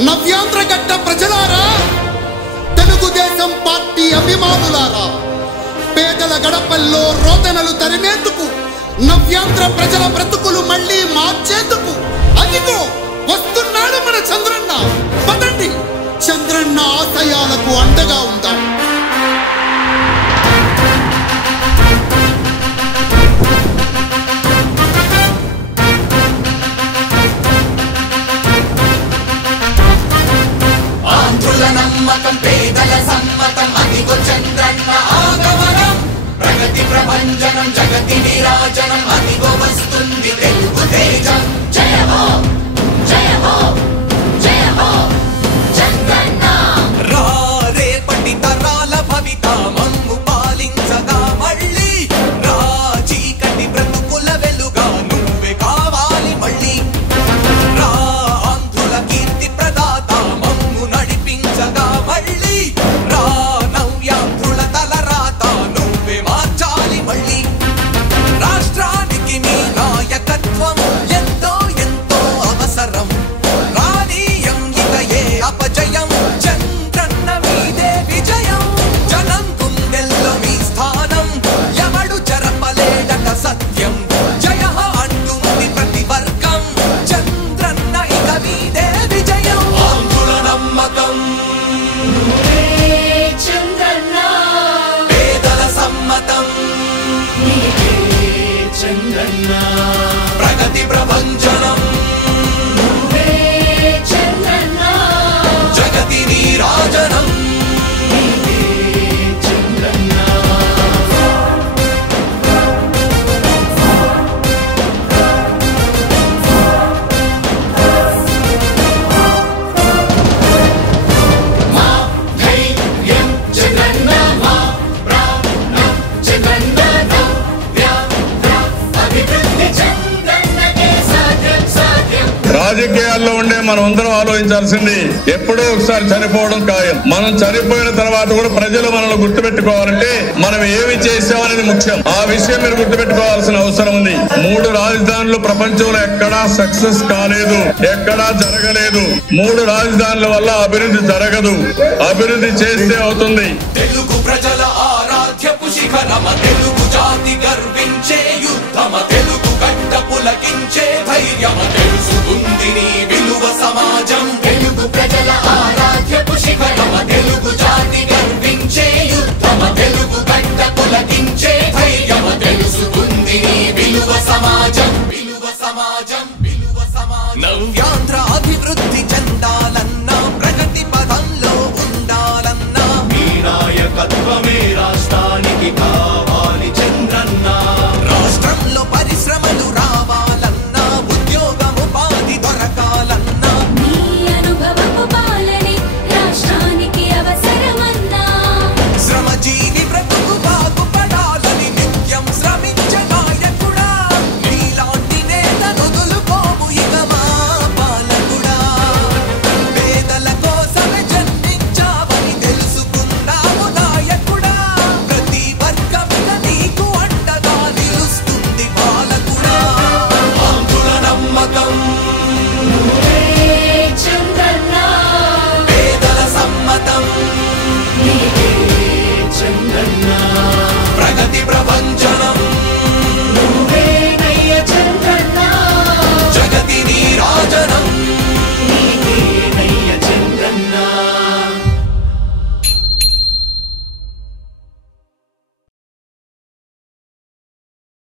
నవ్యాంధ్రగడ్డ ప్రజలారా, తెలుగుదేశం పార్టీ అభిమానులారా, పేదల గడపల్లో రోదనలు తరిమేందుకు, నవ్యాంధ్ర ప్రజల బ్రతుకులు మళ్ళీ మార్చేందుకు అదిగో వస్తున్నాడు మన చంద్రన్న. పదండి, చంద్రన్న ఆశయాలకు అండగా ఉందాం. ఆంధ్రుల నమ్మకం, పేదల సమ్మతం, అదిగో చంద్రన్న ఆగమనం. ప్రగతి ప్రభంజనం, జగతి నీరాజనం, అదిగో వస్తుంది తెలుగు తేజం. జయ హో, జయ హో, జయ హో చంద్రన్న. రా రేపటి తరాల భవిత మమ్ము పాలించగా మళ్ళీ, రా చీకటి బ్రతుకుల వెలుగా నువ్వే కావాలి మళ్ళీ. రా ఆంధ్రుల కీర్తి ప్రదాత మమ్ము నడిపించగా మళ్ళీ, రా నవ్యాంధ్రుల తలరాత నువ్వే మార్చాలి మళ్ళీ. రాష్ట్రానికి నీ నాయకత్వం ఎంతో ఎంతో అవసరం. రానీయం ఇక ఏ అపజయం, చంద్రన్న మీదే విజయం. జనం గుండెల్లో మీ స్థానం, ఎవడు జరపలేడట సత్యం. జయ అంటుంది ప్రతి వర్గం, చంద్రన్న ఇక మీదే విజయం. ఆంధ్రుల నమ్మకం చంద్రన్న, పేదల సమ్మతం చంద్రన్న, ప్రగతి ప్రభంజనం చంద్రన్న, జగతి నీరాజనం చంద్రన్న. మా ధైర్యం చంద్రన్న, మా ప్రాణం చంద్రన్న, అభివృద్ధి చంద్రన్నకే సాధ్యం సాధ్యం. రాజకీయాల్లో ఉండే మనం అందరం ఆలోచించాల్సింది, ఎప్పుడో ఒకసారి చనిపోవడం ఖాయం. మనం చనిపోయిన తర్వాత కూడా ప్రజలు మనల్ని గుర్తుపెట్టుకోవాలంటే మనం ఏమి చేసామనేది ముఖ్యం. ఆ విషయం మీరు గుర్తుపెట్టుకోవాల్సిన అవసరం ఉంది. 3 రాజధానులు ప్రపంచంలో ఎక్కడా సక్సెస్ కాలేదు, ఎక్కడా జరగలేదు. 3 రాజధానుల వల్ల అభివృద్ధి జరగదు, అభివృద్ధి చేస్తే అవుతుంది. తెలుగు ప్రజల ఆరాధ్యపు శిఖరమ, తెలుగు జాతి గర్వించే యుద్ధమ, తెలుగు గడ్డ పులకించే ధైర్యమ, తెలుసుకుంది నీ విలువ సమాజం. తెలుగు ప్రజల ఆరాధ్యపు శిఖరమ, తెలుగు జాతి గర్వించే యుద్ధమ, తెలుగు గడ్డ పులకించే ధైర్యమ, తెలుసుకుంది నీ విలువ సమాజం. విలువ సమాజం, విలువ సమాజం. నవ్యాంధ్ర